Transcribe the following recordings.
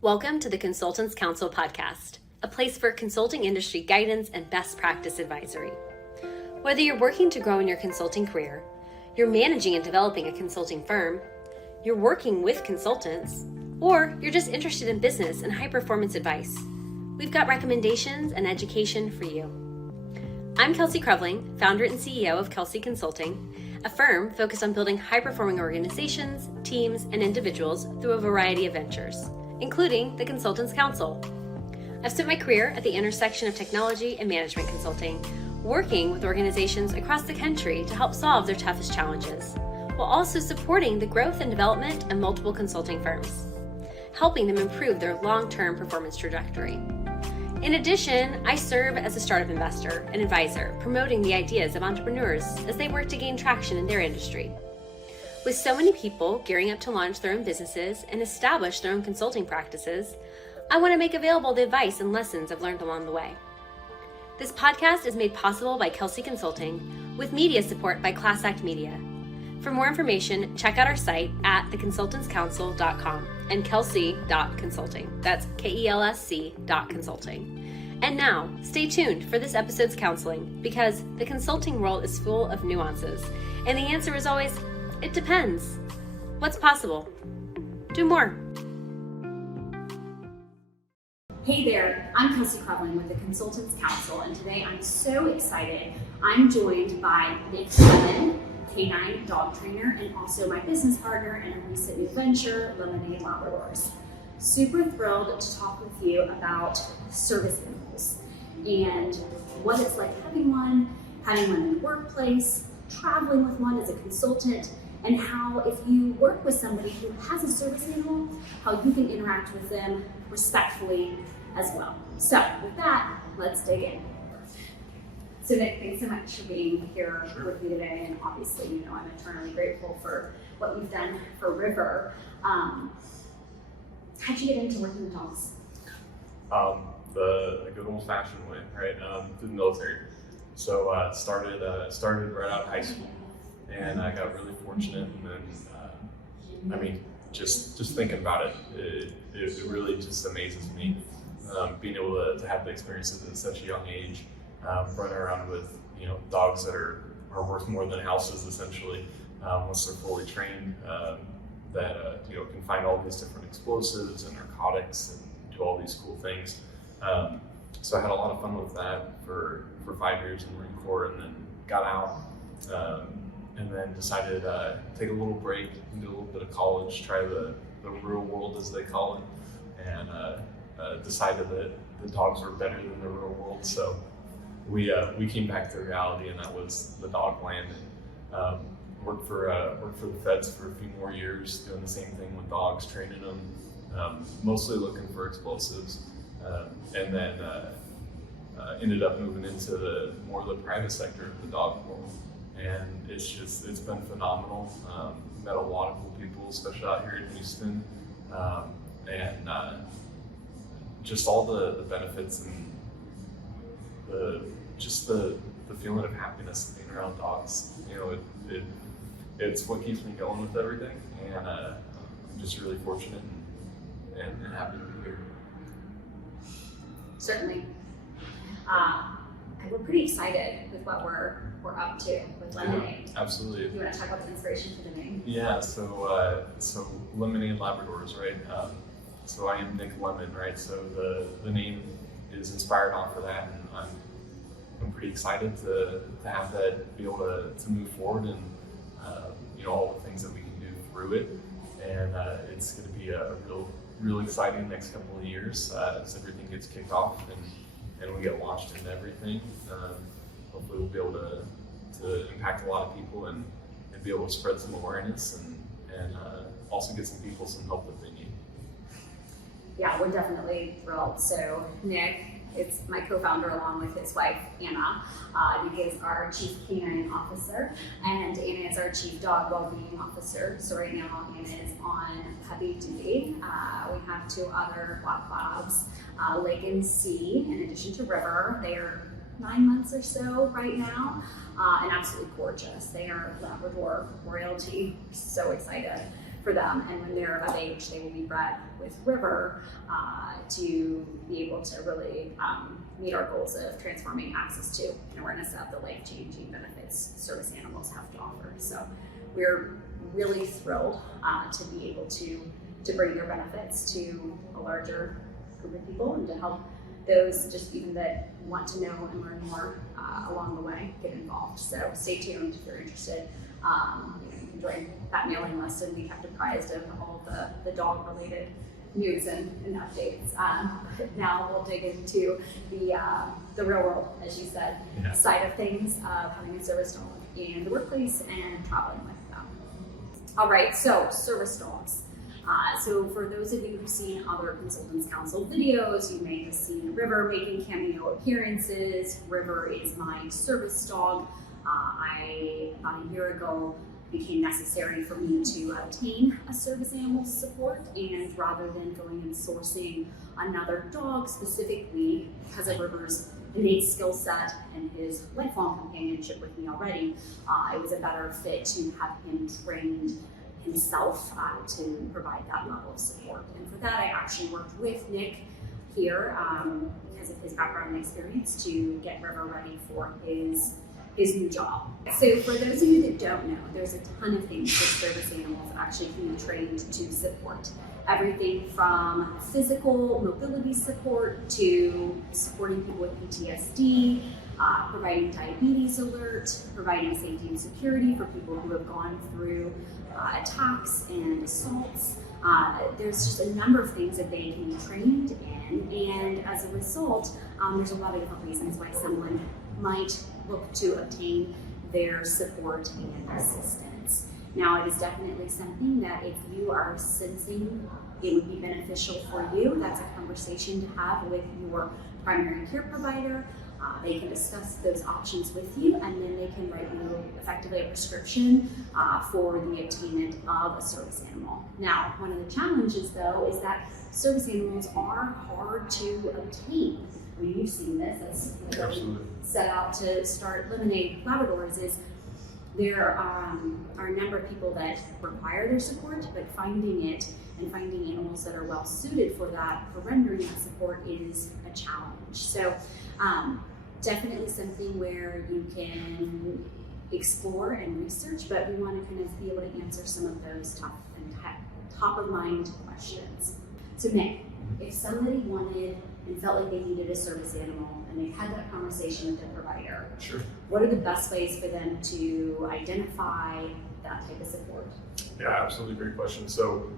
Welcome to the Consultants Counsel podcast, a place for consulting industry guidance and best practice advisory. Whether you're working to grow in your consulting career, you're managing and developing a consulting firm, you're working with consultants, or you're just interested in business and high-performance advice, we've got recommendations and education for you. I'm Kelsey Creveling, founder and CEO of Kelsey Consulting, a firm focused on building high-performing organizations, teams, and individuals through a variety of ventures, including the Consultants Counsel. I've spent my career at the intersection of technology and management consulting, working with organizations across the country to help solve their toughest challenges, while also supporting the growth and development of multiple consulting firms, helping them improve their long-term performance trajectory. In addition, I serve as a startup investor and advisor, promoting the ideas of entrepreneurs as they work to gain traction in their industry. With so many people gearing up to launch their own businesses and establish their own consulting practices, I want to make available the advice and lessons I've learned along the way. This podcast is made possible by Kelsey Consulting, with media support by Class Act Media. For more information, check out our site at theconsultantscounsel.com and kelsey.consulting. That's KELSC.consulting. And now, stay tuned for this episode's counseling, because the consulting world is full of nuances, and the answer is always, it depends. What's possible? Do more. Hey there, I'm Kelsey Creveling with the Consultants Counsel, and today I'm so excited. I'm joined by Nick Lemon, canine dog trainer, and also my business partner in a recent new venture, Lemonaide Labradors. Super thrilled to talk with you about service animals and what it's like having one in the workplace, traveling with one as a consultant, and how if you work with somebody who has a service animal, how you can interact with them respectfully as well. So with that, let's dig in. So Nick, thanks so much for being here with me today, and obviously, I'm eternally grateful for what you've done for River. How'd you get into working with dogs? The good old-fashioned way, right? Through the military. So started right out of high school, and I got really fortunate. And then, just thinking about it, it really just amazes me being able to have the experiences at such a young age. Running around with dogs that are worth more than houses, essentially, once they're fully trained, that can find all these different explosives and narcotics and do all these cool things. So I had a lot of fun with that for 5 years in the Marine Corps, and then got out, and then decided to take a little break and do a little bit of college, try the real world, as they call it, and decided that the dogs were better than the real world. So we came back to reality, and that was the dog land. And worked for the feds for a few more years, doing the same thing with dogs, training them, mostly looking for explosives, and then ended up moving into more of the private sector of the dog world. And it's been phenomenal. Met a lot of cool people, especially out here in Houston, and just all the benefits and the feeling of happiness being around dogs. It's what keeps me going with everything, and I'm just really fortunate and happy to be here. Certainly. And we're pretty excited with what we're up to with Lemonaide. Yeah, absolutely. You want to talk about the inspiration for the name? Yeah, so Lemonaide Labradors, right? So I am Nick Lemon, right? So the name is inspired off of that, and I'm pretty excited to have that, be able to move forward, and all the things that we can do through it. And it's going to be a real exciting next couple of years as everything gets kicked off and we get launched into everything. Hopefully we'll be able to impact a lot of people and be able to spread some awareness and also get some people some help that they need. Yeah, we're definitely thrilled. So Nick is my co-founder along with his wife, Anna. Nick is our Chief Canine Officer, and Anna is our Chief Dog Wellbeing Officer. So right now, Anna is on puppy duty. We have 2 other black labs, Lake and Sea, in addition to River. They are 9 months or so right now, and absolutely gorgeous. They are Labrador royalty. So excited. for them. And when they're of age, they will be bred with River to be able to really meet our goals of transforming access to and awareness of the life-changing benefits service animals have to offer. So we're really thrilled to be able to bring their benefits to a larger group of people and to help those just even that want to know and learn more along the way get involved. So stay tuned if you're interested. You can join that mailing list and be kept apprised of all the dog related news and updates. But now we'll dig into the real world, as you said, side of things of having a service dog in the workplace and traveling with them. All right, so service dogs. So for those of you who've seen other Consultants Counsel videos, you may have seen River making cameo appearances. River is my service dog. About a year ago, became necessary for me to obtain a service animal support, and rather than going and sourcing another dog specifically because of River's innate skill set and his lifelong companionship with me already, it was a better fit to have him trained himself to provide that level of support. And for that, I actually worked with Nick here because of his background and experience to get River ready for his new job. So for those of you that don't know, there's a ton of things that service animals actually can be trained to support. Everything from physical mobility support to supporting people with PTSD, providing diabetes alert, providing safety and security for people who have gone through attacks and assaults. There's just a number of things that they can be trained in, and as a result, there's a lot of different reasons why someone might look to obtain their support and assistance. Now, it is definitely something that if you are sensing it would be beneficial for you, that's a conversation to have with your primary care provider. They can discuss those options with you, and then they can write you effectively a prescription for the obtainment of a service animal. Now, one of the challenges though is that service animals are hard to obtain. I mean, you've seen this, that's what we set out to start Lemonaide Labradors, is there are a number of people that require their support, but finding it and finding animals that are well suited for that, for rendering that support, is a challenge. So definitely something where you can explore and research, but we want to kind of be able to answer some of those top of mind questions. So Nick, if somebody wanted and felt like they needed a service animal and they had that conversation with their provider, Sure. what are the best ways for them to identify that type of support? Yeah, absolutely, great question. So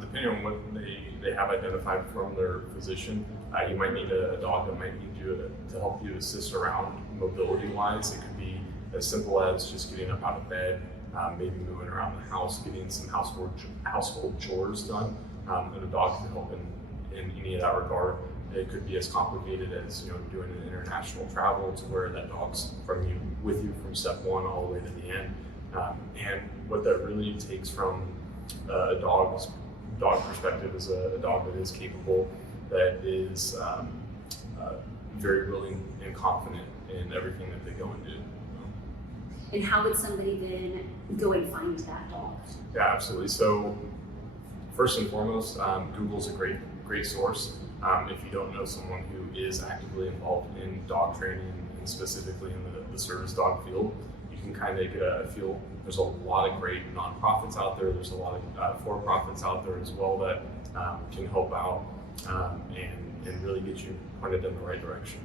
depending on what they have identified from their physician, you might need a dog that might need you to help you assist around mobility-wise. It could be as simple as just getting up out of bed, maybe moving around the house, getting some household chores done, and a dog can help in any of that regard. It could be as complicated as doing an international travel to where that dog's with you from step one all the way to the end. And what that really takes from a dog perspective is a dog that is capable, that is very willing and confident in everything that they go and do. And how would somebody then go and find that dog? Yeah, absolutely. So first and foremost, Google's a great source. If you don't know someone who is actively involved in dog training and specifically in the service dog field, you can kind of get a feel. There's a lot of great nonprofits out there. There's a lot of for-profits out there as well that can help out and really get you pointed in the right direction.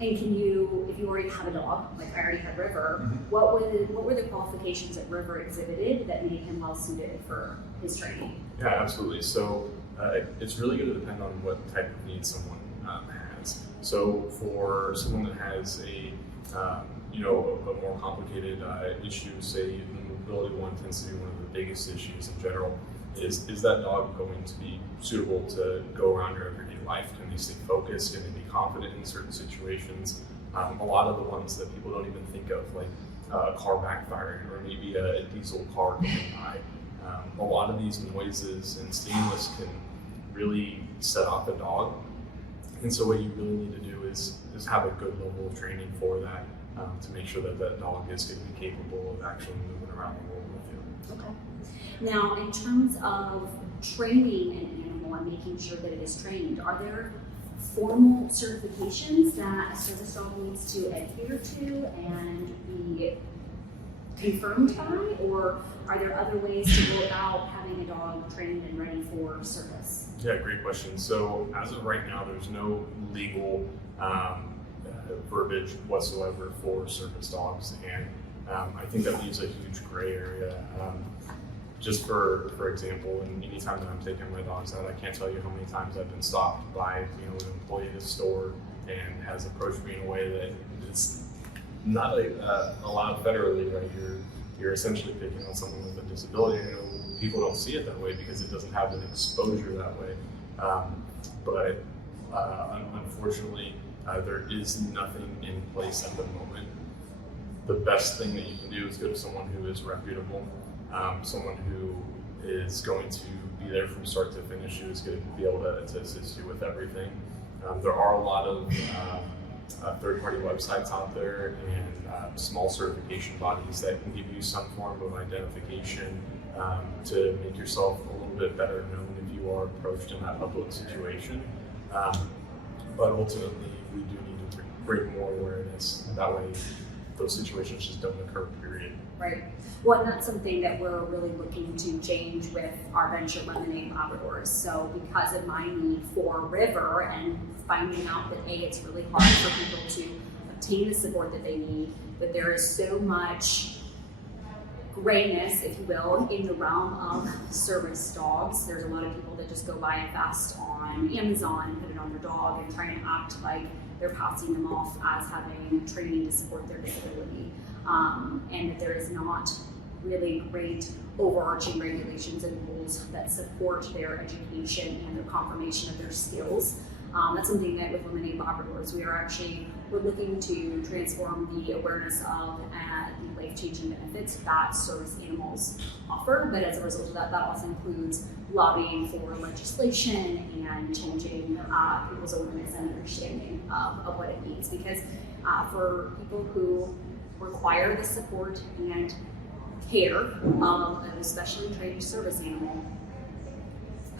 And can you, if you already have a dog, like I already had River, what were the qualifications that River exhibited that made him well suited for his training? Yeah, absolutely. So it's really going to depend on what type of need someone has. So for someone that has a more complicated issue, say mobility one tends to be one of the biggest issues in general, is that dog going to be suitable to go around your everyday life? Can they stay focused? Can they be confident in certain situations? A lot of the ones that people don't even think of, like a car backfiring or maybe a diesel car going by. A lot of these noises and stimulus can really set off a dog. And so what you really need to do is have a good level of training for that, to make sure that that dog is going to be capable of actually moving around the world with you. Okay. Now, in terms of training an animal and making sure that it is trained, are there formal certifications that a service dog needs to adhere to and be confirmed by, or are there other ways to go about having a dog trained and ready for service? Yeah, great question. So as of right now, there's no legal verbiage whatsoever for service dogs, and I think that leaves a huge gray area. Just for example, and anytime that I'm taking my dogs out, I can't tell you how many times I've been stopped by an employee at a store and has approached me in a way that is not allowed federally. Right, you're essentially picking on someone with a disability. I know people don't see it that way because it doesn't have an exposure that way. But unfortunately, there is nothing in place at the moment. The best thing that you can do is go to someone who is reputable, someone who is going to be there from start to finish, who is going to be able to assist you with everything. There are a lot of third-party websites out there and small certification bodies that can give you some form of identification to make yourself a little bit better known if you are approached in that public situation. But ultimately, we do need to bring more awareness. That way, those situations just don't occur, period. Right. Well, and that's something that we're really looking to change with our venture Lemonaide Labradors. So because of my need for River and finding out that it's really hard for people to obtain the support that they need, that there is so much grayness, if you will, in the realm of service dogs. There's a lot of people that just go buy a vest on Amazon and put it on their dog and try and act like they're passing them off as having training to support their disability. And that there is not really great overarching regulations and rules that support their education and their confirmation of their skills. That's something that with Lemonaide Labradors, we're looking to transform the awareness of the life-changing benefits that service animals offer. But as a result of that also includes lobbying for legislation and changing people's awareness and understanding of what it means. Because for people who require the support and care of an especially trained service animal,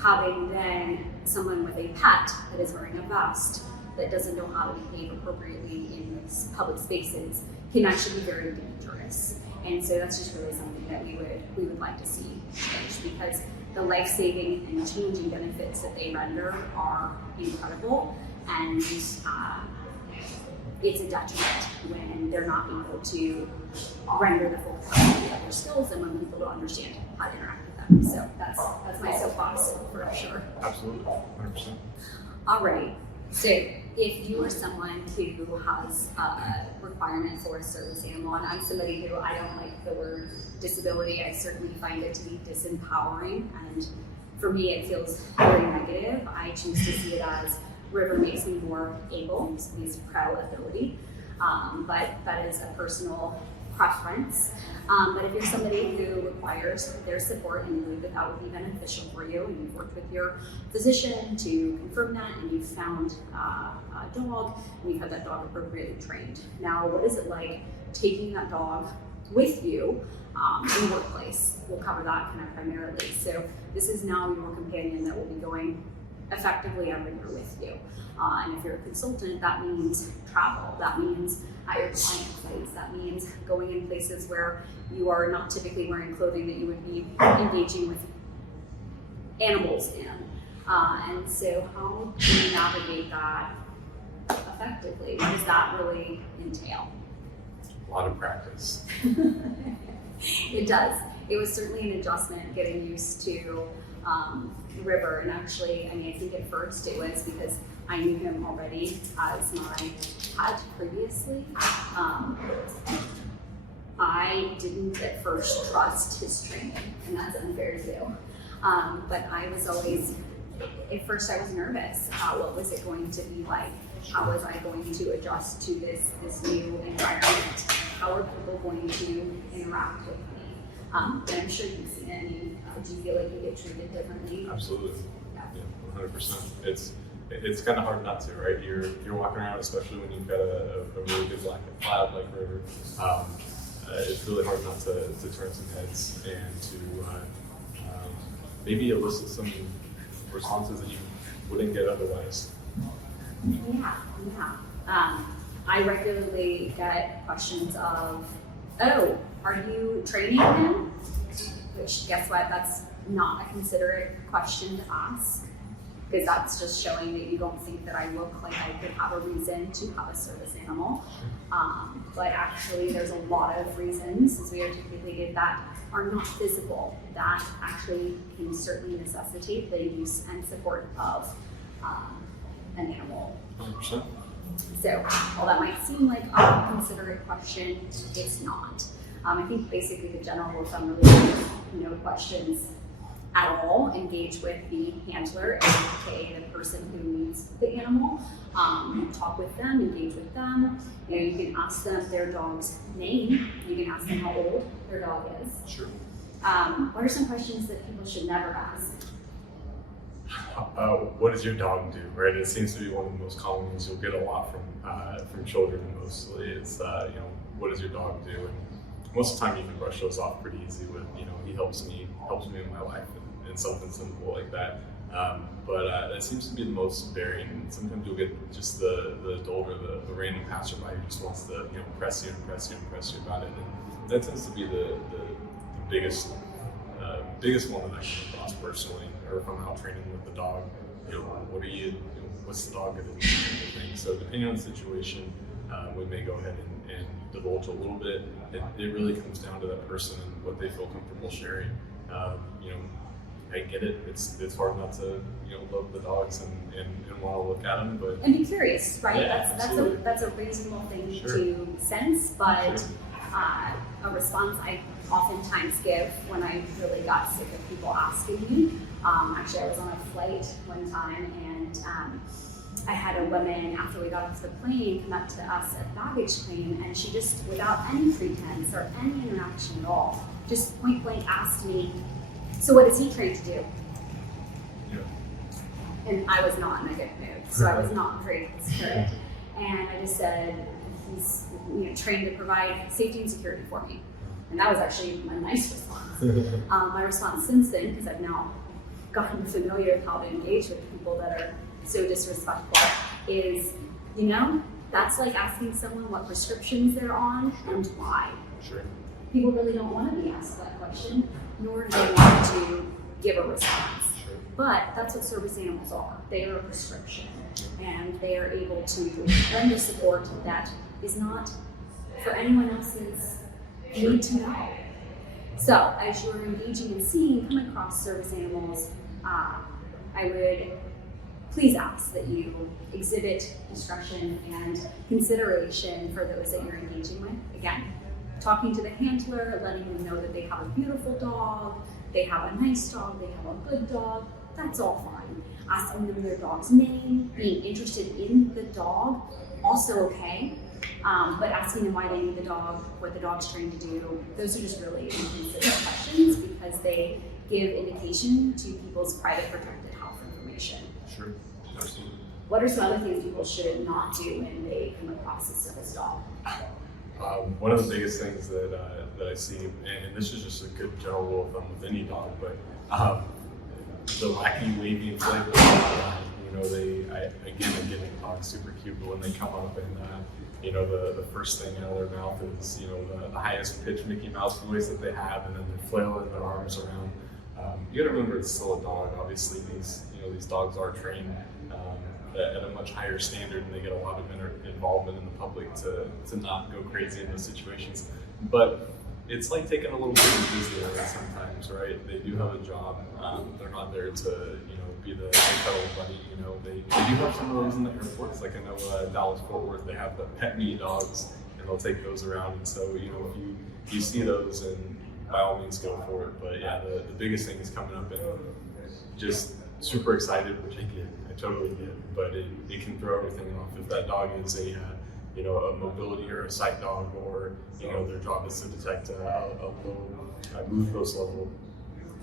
having then someone with a pet that is wearing a vest that doesn't know how to behave appropriately in public spaces can actually be very dangerous. And so that's just really something that we would like to see change, because the life-saving and changing benefits that they render are incredible, and it's a detriment when they're not able to render the full capacity of their skills and when people don't understand how to interact with them. So that's my soapbox for sure. Absolutely, 100%. All right. So if you are someone who has a requirement for a service animal, and I'm somebody who I don't like the word disability, I certainly find it to be disempowering, and for me it feels very negative. I choose to see it as River makes me more able, so means pro-ability, but that is a personal preference. But if you're somebody who requires their support and you believe that would be beneficial for you, and you've worked with your physician to confirm that, and you've found a dog, and you've had that dog appropriately trained. Now, what is it like taking that dog with you in the workplace? We'll cover that kind of primarily. So this is now your companion that will be going effectively everywhere with you. And if you're a consultant, that means travel, that means at your client sites, that means going in places where you are not typically wearing clothing that you would be engaging with animals in. And so how do you navigate that effectively? What does that really entail? A lot of practice. It does. It was certainly an adjustment getting used to River, and actually, I think at first it was because I knew him already as my pet previously. I didn't at first trust his training, and that's unfair to do. But I was always, at first I was nervous. What was it going to be like? How was I going to adjust to this new environment? How are people going to interact with me? And I'm sure you've seen it. Do you feel like you get treated differently? Absolutely. Yeah, 100%. It's kind of hard not to, right? You're walking around, especially when you've got a really good black lab like River. it's really hard not to turn some heads and to maybe elicit some responses that you wouldn't get otherwise. Yeah. I regularly get questions of, oh, are you training him? Which, guess what, that's not a considerate question to ask, because that's just showing that you don't think that I look like I could have a reason to have a service animal. But actually there's a lot of reasons, as we articulated, that are not visible, that actually can certainly necessitate the use and support of an animal. 100%. So while that might seem like a considerate question, it's not. I think basically the general rule of thumb really is no questions at all. Engage with the handler, aka the person who needs the animal. Talk with them, engage with them. You can ask them their dog's name. You can ask them how old their dog is. Sure. What are some questions that people should never ask? What does your dog do? Right, it seems to be one of the most common ones you'll get a lot from children. Mostly, it's what does your dog do? And most of the time, you can brush those off pretty easy with he helps me in my life and something simple like that. But that seems to be the most varying. And sometimes you'll get just the adult or the random passerby who just wants to press you about it, and that tends to be the biggest one that I come across personally, or if I'm out training with the dog. What's the dog going to do? So depending on the situation, we may go ahead and divulge a little bit. It really comes down to that person and what they feel comfortable sharing. I get it. It's hard not to love the dogs and want to look at them, but and be curious, right? Yeah, that's a reasonable thing Sure. to sense, but Sure. A response I oftentimes give when I really got sick of people asking me. Actually, I was on a flight one time, and I had a woman, after we got off the plane, come up to us at baggage claim, and she just, without any pretense or any interaction at all, just point blank asked me, "So what is he trained to do?" Yeah. And I was not in a good mood, so I was not very considerate. And I just said, he's trained to provide safety and security for me. And that was actually my nice response. My response since then, because I've now gotten familiar with how to engage with people that are so disrespectful, is, that's like asking someone what prescriptions they're on and why. Sure. People really don't want to be asked that question, nor do they want to give a response. Sure. But that's what service animals are. They are a prescription, and they are able to lend a support that is not for anyone else's need to know. So as you're engaging and come across service animals, I would please ask that you exhibit discretion and consideration for those that you're engaging with. Again, talking to the handler, letting them know that they have a beautiful dog, they have a nice dog, they have a good dog, that's all fine. Asking them their dog's name, being interested in the dog, also okay. But asking them why they need the dog, what the dog's trained to do, those are just really inconsiderate questions because they give indication to people's private protected health information. Sure. Absolutely. What are some other things people should not do when they come across a service dog? One of the biggest things that I see, and this is just a good general rule of thumb with any dog, but the wacky, wavy, inflatable, I'm getting dogs super cute, but when they come up and the first thing out of their mouth is the highest pitched Mickey Mouse voice that they have, and then they're flailing their arms around. You got to remember it's still a dog. Obviously, these dogs are trained at a much higher standard, and they get a lot of involvement in the public to not go crazy in those situations. But it's like taking a little bit of Disneyland sometimes, right? They do have a job. They're not there to be the cuddle buddy. They do have some of those in the airports. Like I know Dallas Fort Worth, they have the pet me dogs, and they'll take those around. And so if you see those, and by all means go for it. But yeah, the biggest thing is coming up and just super excited, which I totally get, but it can throw everything off. If that dog is a mobility or a sight dog, or their job is to detect a low glucose level,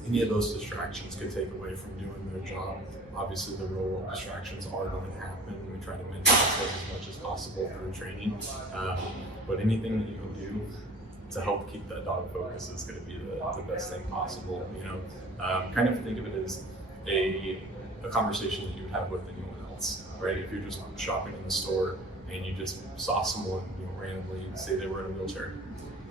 any of those distractions could take away from doing their job. Obviously, the real world distractions are going to happen. We try to minimize those as much as possible through training. But anything that you can do to help keep that dog focus is going to be the best thing possible. Kind of think of it as a conversation that you would have with anyone else, right? If you're just shopping in the store and you just saw someone, randomly say they were in a wheelchair,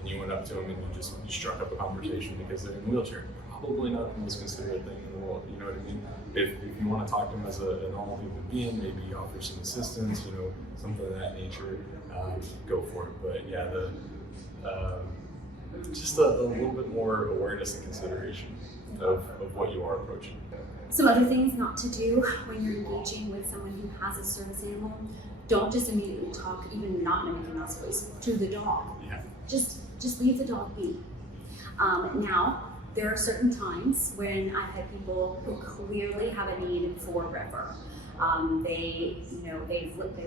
and you went up to them and you struck up a conversation because they're in a wheelchair. Probably not the most considerate thing in the world, you know what I mean? If you want to talk to them as a normal human being, maybe offer some assistance, something of that nature, go for it. But yeah, just a little bit more awareness and consideration of what you are approaching. Some other things not to do when you're engaging with someone who has a service animal: don't just immediately talk, even not in a anything else voice, to the dog. Yeah. Just leave the dog be. Now, there are certain times when I've had people who clearly have a need for River. They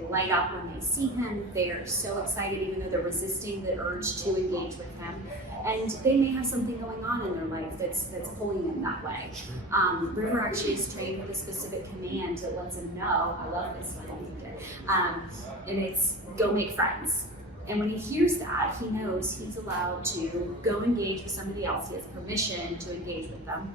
light up when they see him. They are so excited, even though they're resisting the urge to engage with him. And they may have something going on in their life that's pulling them that way. River actually is trained with a specific command that lets him know, I love this one, and it's go make friends. And when he hears that, he knows he's allowed to go engage with somebody else. He has permission to engage with them.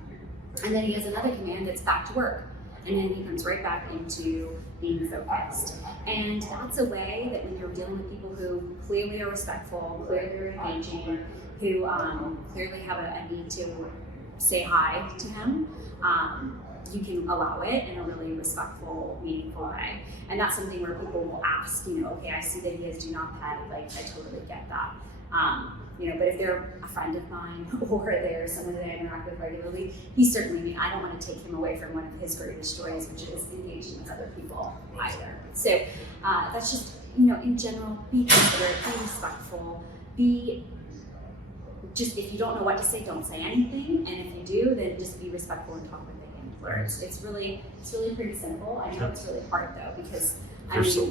And then he has another command that's back to work. And then he comes right back into being focused. And that's a way that when you're dealing with people who clearly are respectful, clearly are engaging, who clearly have a need to say hi to him, you can allow it in a really respectful, meaningful way. And that's something where people will ask, okay, I see that he has do not pet, I totally get that. But if they're a friend of mine or they're someone that I interact with regularly, I don't want to take him away from one of his greatest joys, which is engaging with other people either. So that's just, in general, be considerate, be respectful, if you don't know what to say, don't say anything. And if you do, then just be respectful and talk with the handler. It's really pretty simple. I know it's really hard though, because they're so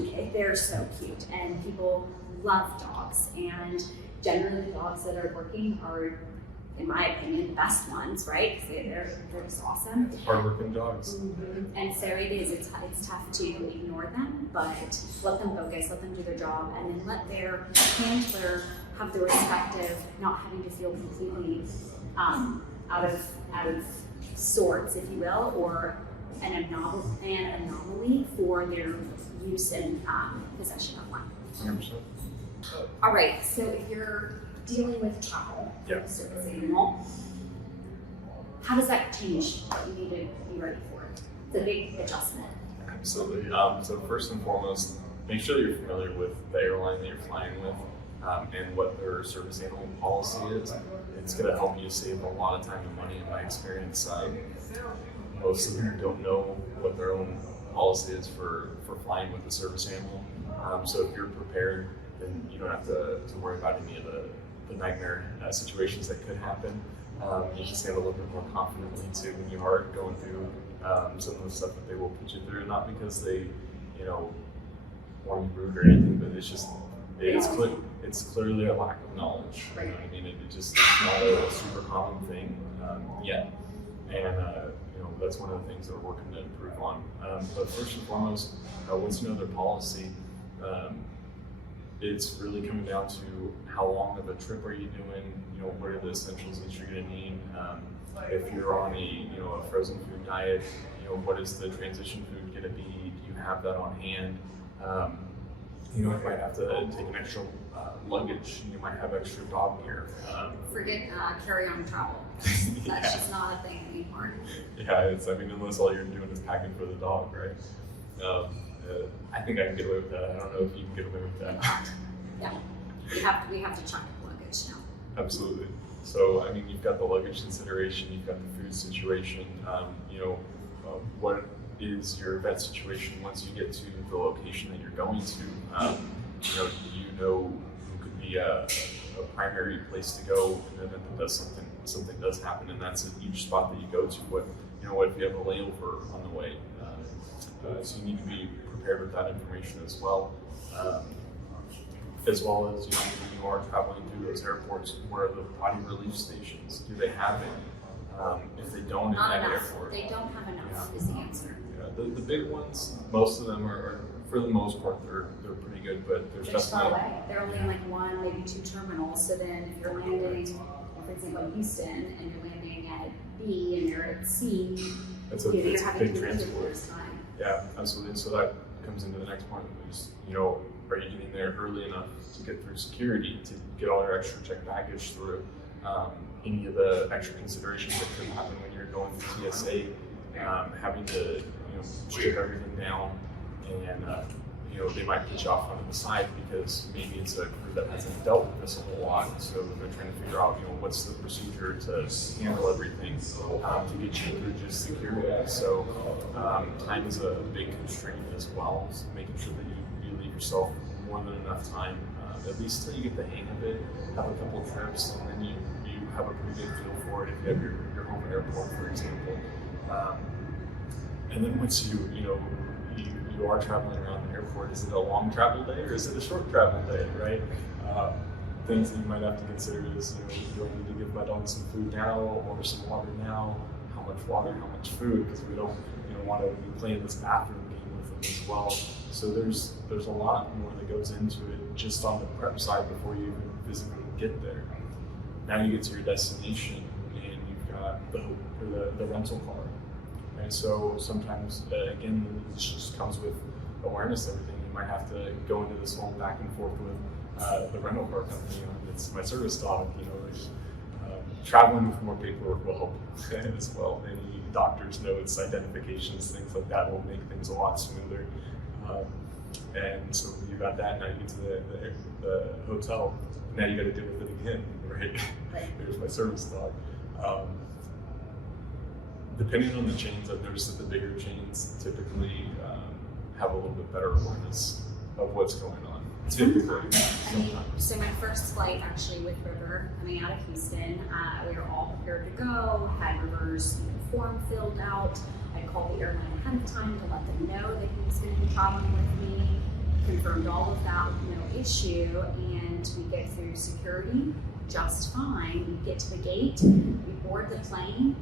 cute and people love dogs, and generally the dogs that are working are, in my opinion, the best ones, right? Because they're just awesome. Hardworking dogs. Mm-hmm. And so it's tough to ignore them, but let them focus, let them do their job, and then let their handler have the respect of not having to feel completely out of sorts, if you will, or an anomaly for their use and possession of one. 100%. All right, so if you're dealing with travel, with a service animal, how does that change what you need to be ready for? It's a big adjustment. Absolutely. So first and foremost, make sure that you're familiar with the airline that you're flying with and what their service animal policy is. It's going to help you save a lot of time and money. In my experience, most of them don't know what their own policy is for flying with a service animal. So if you're prepared, then you don't have to worry about any of the nightmare situations that could happen. You just have a little bit more confidently too when you are going through some of the stuff that they will put you through, not because they, want to be rude or anything, but it's clearly a lack of knowledge. You know what I mean? It's not a super common thing yet, and that's one of the things that we're working to improve on. But first and foremost, once you know their policy, it's really coming down to how long of a trip are you doing, what are the essentials that you're going to need. If you're on a frozen food diet, what is the transition food going to be? Do you have that on hand? You might have to take an extra luggage. You might have extra dog gear. Forget carry-on travel. That's just not a thing anymore. Yeah, unless all you're doing is packing for the dog, right? I think I can get away with that. I don't know if you can get away with that. Yeah, we have to check the luggage now. Absolutely. So, you've got the luggage consideration, you've got the food situation, what is your vet situation once you get to the location that you're going to? Do you know who could be a primary place to go in the event that something does happen, and that's at each spot that you go to? What if you have a layover on the way? So you need to be prepared with that information as well. As well as, when you are traveling through those airports, where are the potty relief stations? Do they have any? If they don't in that airport. They don't have enough is the answer. Yeah, the big ones, most of them are For the most part, they're pretty good, but They're just far away. They're only in like 1, maybe 2 terminals. So then if you're landing, for example, in Houston, and you're landing at B and you're at C, it's you're a having big to move transport. first time. Yeah, absolutely. So that comes into the next point, is, you know, are you getting there early enough to get through security, to get all your extra checked baggage through? Any of the extra considerations that could happen when you're going through TSA, having to, strip everything down, and they might put you off onto the side because maybe it's a crew that hasn't dealt with this a whole lot, so they're trying to figure out, what's the procedure to handle everything to get you through just security. So time is a big constraint as well, so making sure that you leave yourself more than enough time, at least till you get the hang of it, have a couple of trips, and then you have a pretty good feel for it if you have your home airport, for example. And then once you are traveling around the airport, is it a long travel day or is it a short travel day, right? Things that you might have to consider is, do I need to give my dog some food now or some water now? How much water, how much food? Because we don't want to be playing this bathroom game with them as well. So there's a lot more that goes into it just on the prep side before you even physically get there. Now you get to your destination and you've got the rental car. And so sometimes, again, this just comes with awareness of everything. You might have to go into this whole back and forth with the rental car company. It's my service dog. Traveling with more paperwork will help as well. Any doctor's notes, identifications, things like that will make things a lot smoother. And so you got that. Now you get to the hotel. Now you got to deal with it again, right? There's my service dog. Depending on the chains, I've noticed that the bigger chains typically have a little bit better awareness of what's going on. Typically, So my first flight actually with River coming out of Houston, we were all prepared to go, had River's form filled out. I called the airline ahead of time to let them know that he was going to be traveling with me, confirmed all of that with no issue, and we get through security just fine. We get to the gate, we board the plane,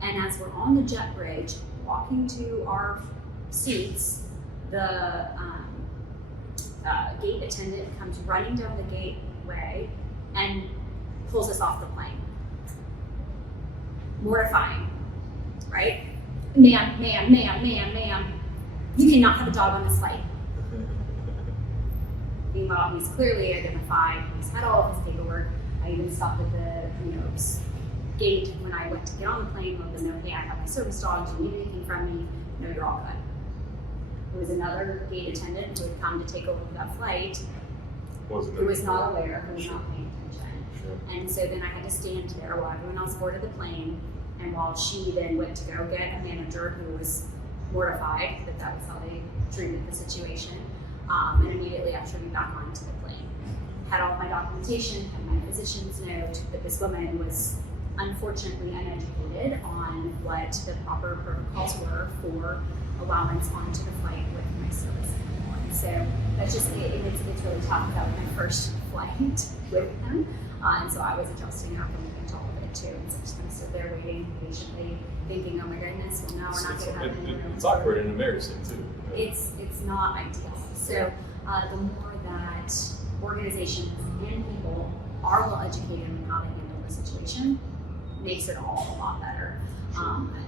and as we're on the jet bridge, walking to our seats, the gate attendant comes running down the gateway and pulls us off the plane. Mortifying, right? Ma'am, you cannot have a dog on this flight. Meanwhile, he's clearly identified, he's had all of his paperwork. I even stopped at the gate when I went to get on the plane, let them know, hey, I have my service dog, do you need anything from me? No, you're all good. There was another gate attendant who had come to take over that flight, who was not aware, who was not paying attention. Sure. And so then I had to stand there while everyone else boarded the plane, and while she then went to go get a manager who was mortified that that was how they treated the situation, and immediately ushered me back onto the plane. Had all of my documentation, had my physician's note, but this woman was unfortunately uneducated on what the proper protocols were for allowance onto the flight with my service animal. And so that's just, it's really tough. That was my first flight with him. And so I was adjusting up and all of it too. And so just kind of stood there waiting patiently, thinking, oh my goodness, well, no, we're not going to have any. It's awkward and embarrassing too. It's not ideal. So the more that organizations and people are well educated on how to handle the situation, makes it all a lot better.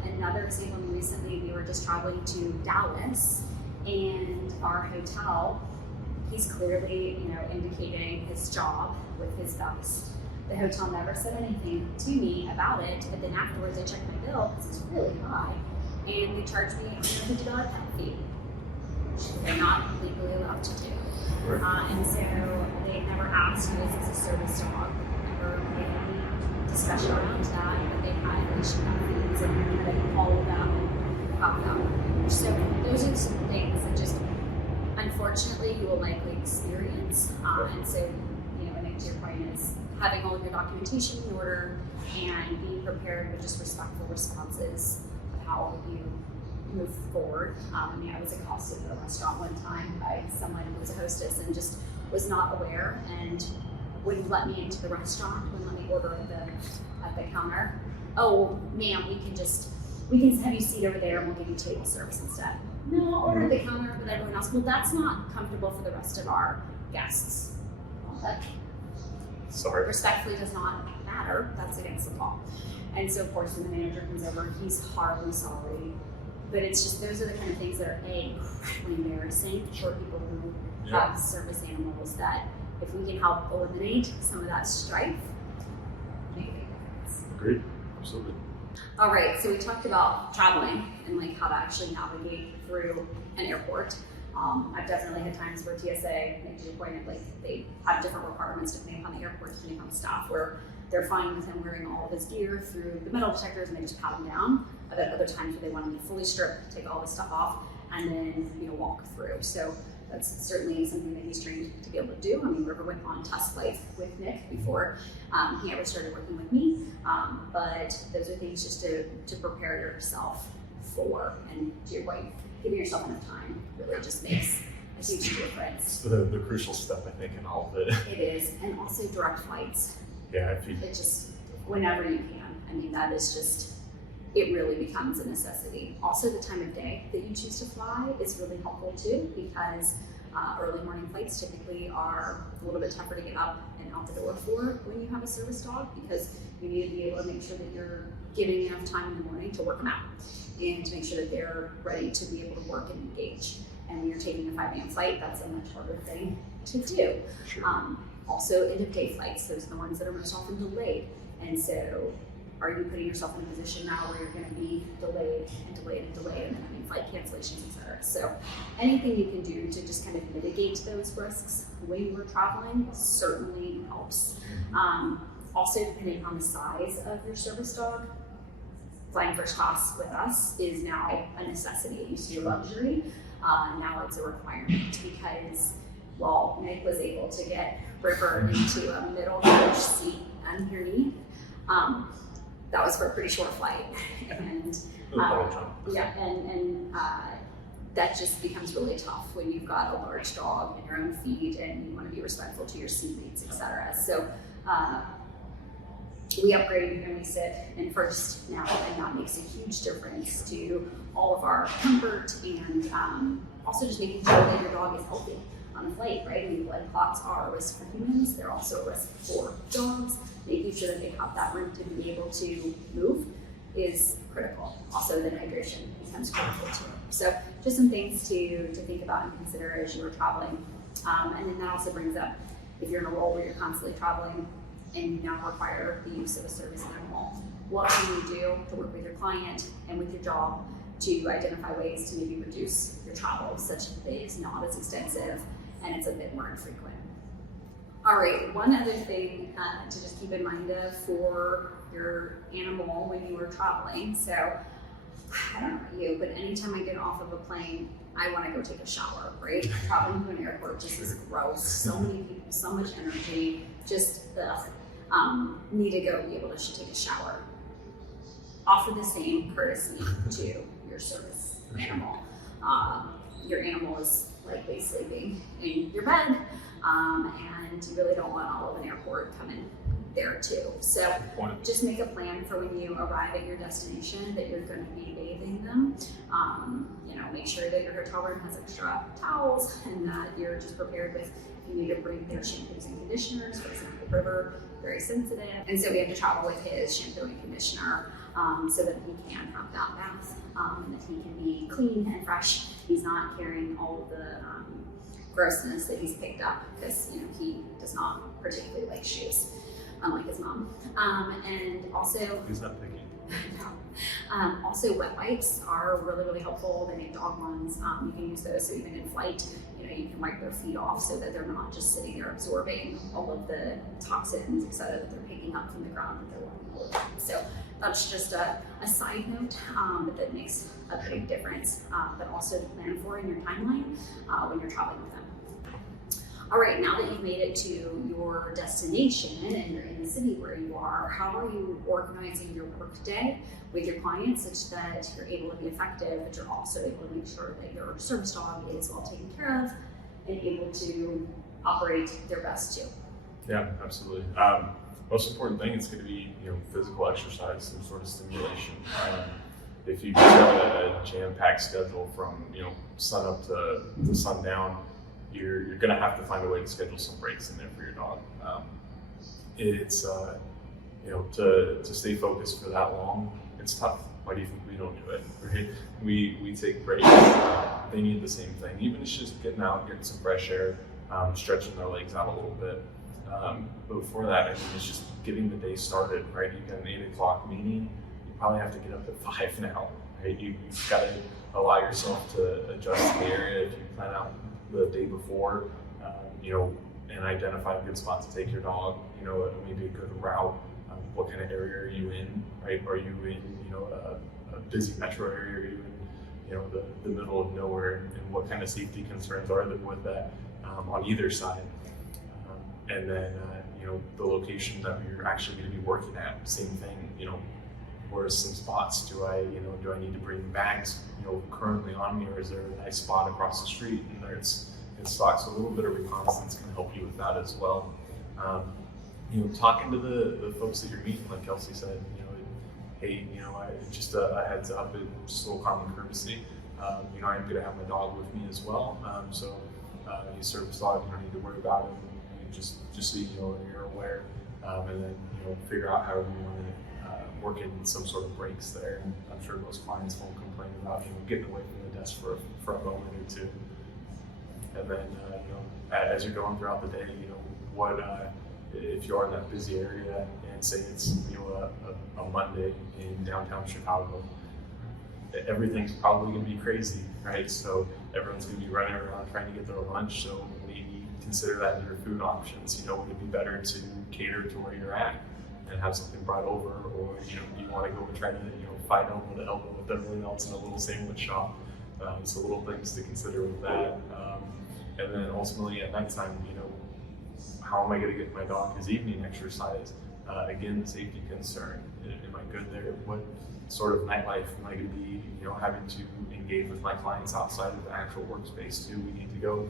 Another example, recently we were just traveling to Dallas, and our hotel, he's clearly, indicating his job with his vest. The hotel never said anything to me about it, but then afterwards I checked my bill because it's really high, and they charged me a $150 pet fee, which they're not legally allowed to do. Right. And so they never asked, is this a service dog? Never made any discussion around that, but they had issued that fees and they followed them and popped them. So those are some things that just, unfortunately, you will likely experience. And so, I think to your point is having all of your documentation in order and being prepared with just respectful responses of how you move forward. I was accosted at a restaurant one time by someone who was a hostess and just was not aware and wouldn't let me into the restaurant, wouldn't let me order at the counter. Oh, ma'am, we can have you seat over there and we'll give you table service instead. No, I'll order at the counter, but everyone house. Well, that's not comfortable for the rest of our guests. Well, that Sorry. respectfully does not matter. That's against the law. And so, of course, when the manager comes over, he's horribly sorry. But it's just, those are the kind of things that are incredibly embarrassing for people who have service animals, that if we can help eliminate some of that strife, make a big difference. Agreed. Absolutely. All right, so we talked about traveling and like how to actually navigate through an airport. I've definitely had times where TSA, like to your point, like they have different requirements depending upon the airport, depending on the staff, where they're fine with him wearing all of his gear through the metal detectors and they just pat him down. I've had other times where they want to be fully stripped, take all the stuff off, and then walk through. So that's certainly something that he's trained to be able to do. I mean, River went on test flights with Nick before he ever started working with me. But those are things just to prepare yourself for, and to your point, giving yourself enough time really just makes a huge difference. It's the crucial step, I think, in all of it. It is, and also direct flights. Yeah, if you, It just, whenever you can. I mean, that is just, it really becomes a necessity. Also, the time of day that you choose to fly is really helpful too, because early morning flights typically are a little bit tougher to get up and out the door for when you have a service dog, because you need to be able to make sure that you're giving enough time in the morning to work them out and to make sure that they're ready to be able to work and engage. And when you're taking a 5 a.m. flight, that's a much harder thing to do. sure. Also, end of day flights, those are the ones that are most often delayed. And so, are you putting yourself in a position now where you're going to be delayed and delayed and delayed, and then having flight cancellations, et cetera? So, anything you can do to just kind of mitigate those risks when you're traveling certainly helps. Also, depending on the size of your service dog, flying first class with us is now a necessity. It used to be a luxury. Now it's a requirement, because while Nick was able to get River into a middle coach seat underneath, that was for a pretty short flight. And that just becomes really tough when you've got a large dog in your own feed and you want to be respectful to your seatmates, etc. So we upgrade and we sit in first now, and that makes a huge difference to all of our comfort, and also just making sure that your dog is healthy on the flight, right? I mean, blood clots are a risk for humans, they're also a risk for dogs. Making sure that they have that room to be able to move is critical. Also, the hydration becomes critical too. So just some things to think about and consider as you are traveling. And then that also brings up, if you're in a role where you're constantly traveling and you now require the use of a service animal, what can you do to work with your client and with your job to identify ways to maybe reduce your travel such that it is not as extensive and it's a bit more infrequent. All right, one other thing to just keep in mind for your animal when you are traveling. So, I don't know about you, but anytime I get off of a plane, I want to go take a shower, right? Traveling to an airport just is gross. So many people, so much energy, just need to go be able to take a shower. Offer the same courtesy to your service animal. Your animal is likely sleeping in your bed, and you really don't want all of an airport coming there too. So just make a plan for when you arrive at your destination that you're going to be bathing them. Make sure that your hotel room has extra towels, and that you're just prepared with, if you need to bring their shampoos and conditioners. For example, River, very sensitive, and so we have to travel with his shampoo and conditioner so that he can have that bath, and that he can be clean and fresh. He's not carrying all of the grossness that he's picked up, because he does not particularly like shoes, unlike his mom. And also, he's not picky. No. Also, wet wipes are really, really helpful. They make dog ones. You can use those, so even in flight, you can wipe their feet off so that they're not just sitting there absorbing all of the toxins, et cetera, that they're picking up from the ground that they're walking all the time. So that's just a side note, but that makes a big difference. But also to plan for in your timeline when you're traveling with them. All right, now that you've made it to your destination and you're in the city where you are, how are you organizing your work day with your clients such that you're able to be effective, but you're also able to make sure that your service dog is well taken care of and able to operate their best too? Yeah, absolutely. Most important thing is going to be physical exercise, some sort of stimulation. if you got a jam-packed schedule from sun up to sundown, you're going to have to find a way to schedule some breaks in there for your dog. It's to stay focused for that long, it's tough. Why do you think we don't do it? Right? We take breaks. They need the same thing. Even it's just getting out, getting some fresh air, stretching their legs out a little bit. But before that, I mean, it's just getting the day started, right? You got an 8 o'clock meeting. You probably have to get up at 5 now, right? You've got to allow yourself to adjust the area if you plan out the day before, and identify a good spot to take your dog. Maybe a good route. What kind of area are you in, right? Are you in, a busy metro area? Are you in, the middle of nowhere? And what kind of safety concerns are there with that on either side? And then, the location that you're actually going to be working at, same thing. Where are some spots? Do I need to bring bags, currently on me, or is there a nice spot across the street and there it's stocked? So a little bit of reconnaissance can help you with that as well. Talking to the folks that you're meeting, like Kelsey said, hey, just a heads up, it's just a little common courtesy. I'm going to have my dog with me as well. So he's service dog, you don't need to worry about him. Just so you're aware, and then figure out however you want to work in some sort of breaks there. And I'm sure most clients won't complain about getting away from the desk for a moment or two. And then as you're going throughout the day, what if you are in that busy area and say it's a Monday in downtown Chicago, everything's probably going to be crazy, right? So everyone's going to be running around trying to get their lunch. So maybe consider that in your food options. Would it be better to cater to where you're at and have something brought over, or you want to go and try to fight elbow to elbow with everyone else in a little sandwich shop? So little things to consider with that. And then ultimately at nighttime, how am I going to get my dog his evening exercise? Again, the safety concern. Am I good there? What sort of nightlife am I going to be, having to engage with my clients outside of the actual workspace too? We need to go,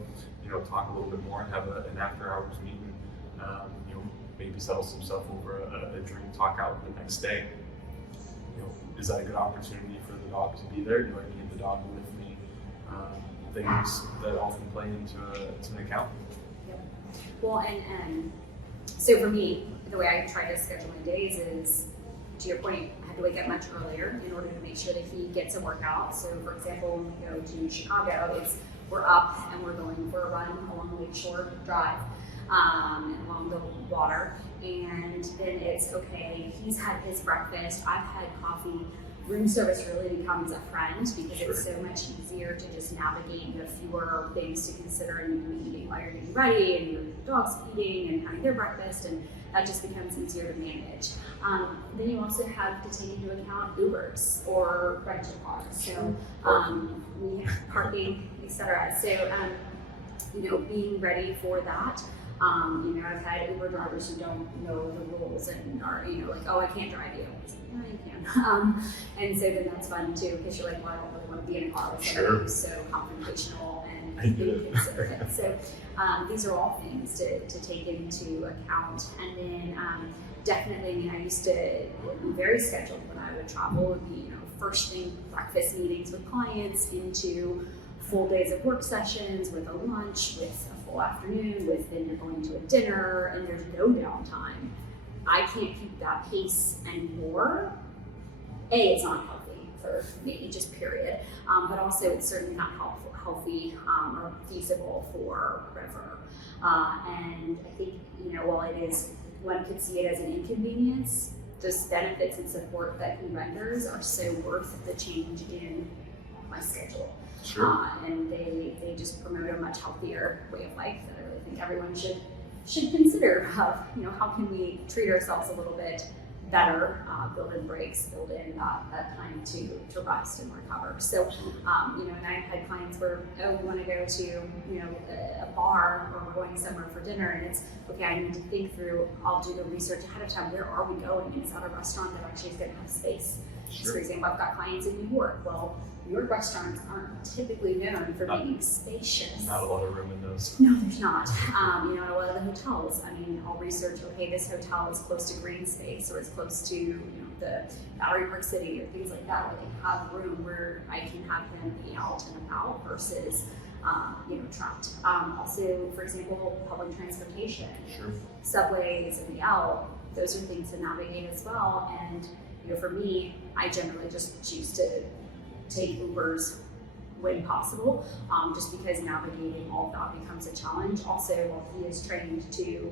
talk a little bit more and have an after-hours meeting. Maybe settle some stuff over a drink, talk out the next day. Is that a good opportunity for the dog to be there? Do I need the dog with me? Things that often play into an account. Yep. Well, and so for me, the way I try to schedule my days is, to your point, I have to wake up much earlier in order to make sure that he gets a workout. So for example, when we go to Chicago, we're up and we're going for a run along the Lakeshore Drive, along the water. And then it's okay, he's had his breakfast, I've had coffee. Room service really becomes a friend because it's so much easier to just navigate. You have fewer things to consider, and you can be eating while you're getting ready, and your dog's eating and having their breakfast, and that just becomes easier to manage. Then you also have to take into account Ubers or rental cars, so we have parking, etc. So being ready for that. I've had Uber drivers who don't know the rules and are, like, oh, I can't drive you. I was like, no, you can. And so then that's fun too, because you're like, well, I don't really want to be in a car with somebody who's so confrontational and inconsiderate. So these are all things to take into account. And then definitely, I used to be very scheduled when I would travel. It would be, first thing breakfast meetings with clients into full days of work sessions with a lunch, with a full afternoon, with then you're going to a dinner, and there's no downtime. I can't keep that pace anymore. It's not healthy for me, just period. But also it's certainly not healthy or feasible for River. And I think, while it is, one could see it as an inconvenience, those benefits and support that he renders are so worth the change in my schedule. Sure. And they just promote a much healthier way of life that I really think everyone should consider. How can we treat ourselves a little bit better, build in breaks, build in that time to rest and recover. So, and I've had clients where, we want to go to, a bar, or we're going somewhere for dinner, and it's, okay, I need to think through, I'll do the research ahead of time, where are we going, and is that a restaurant that actually is going to have space For example, I've got clients in New York. Well, New York restaurants aren't typically known for being spacious. Not a lot of room in those. No, there's not. A lot of the hotels, I'll research, okay, this hotel is close to green space or it's close to, the Bowery Park City or things like that, where they have room where I can have them be out and about versus, trapped. Also, for example, public transportation, subways and the L, those are things to navigate as well. And, for me, I generally just choose to take Ubers when possible, just because navigating all of that becomes a challenge. Also, while he is trained to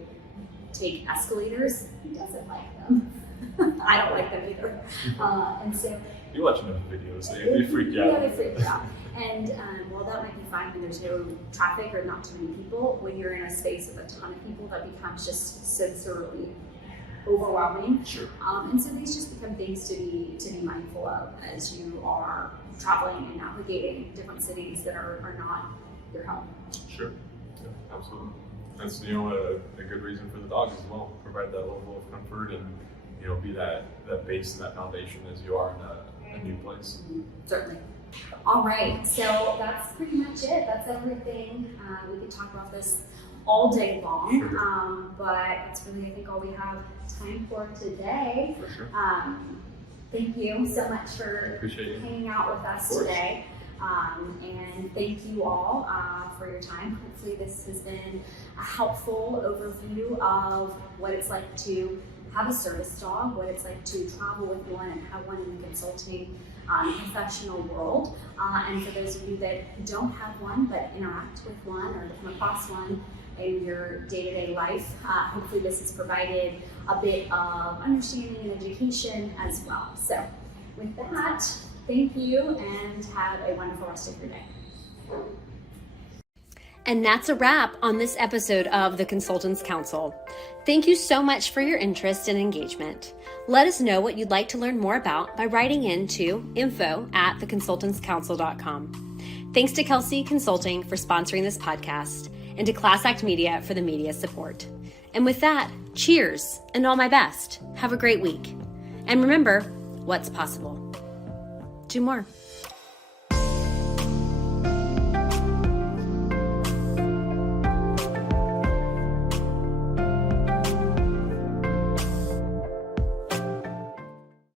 take escalators, he doesn't like them. I don't like them either. And so you watch enough videos, they freak you out. Yeah, they freak you out. And while that might be fine when there's no traffic or not too many people, when you're in a space with a ton of people, that becomes just sensorily overwhelming. And so these just become things to be mindful of as you are traveling and navigating different cities that are not your home. Sure, yeah, absolutely. That's a good reason for the dog as well. Provide that level of comfort and be that base and that foundation as you are in a new place. Certainly. All right, so that's pretty much it. That's everything. We could talk about this all day long, but that's really, I think, all we have time for today. For sure. Thank you so much for hanging out with us today. And thank you all for your time. Hopefully this has been a helpful overview of what it's like to have a service dog, what it's like to travel with one and have one in the consulting professional world. And for those of you that don't have one but interact with one or come across one in your day-to-day life, hopefully this has provided a bit of understanding and education as well. So with that, thank you and have a wonderful rest of your day. And that's a wrap on this episode of the Consultants Counsel. Thank you so much for your interest and engagement. Let us know what you'd like to learn more about by writing in to info@theconsultantscouncil.com. Thanks to Kelsey Consulting for sponsoring this podcast and to Class Act Media for the media support. And with that, cheers and all my best. Have a great week. And remember, what's possible? Do more.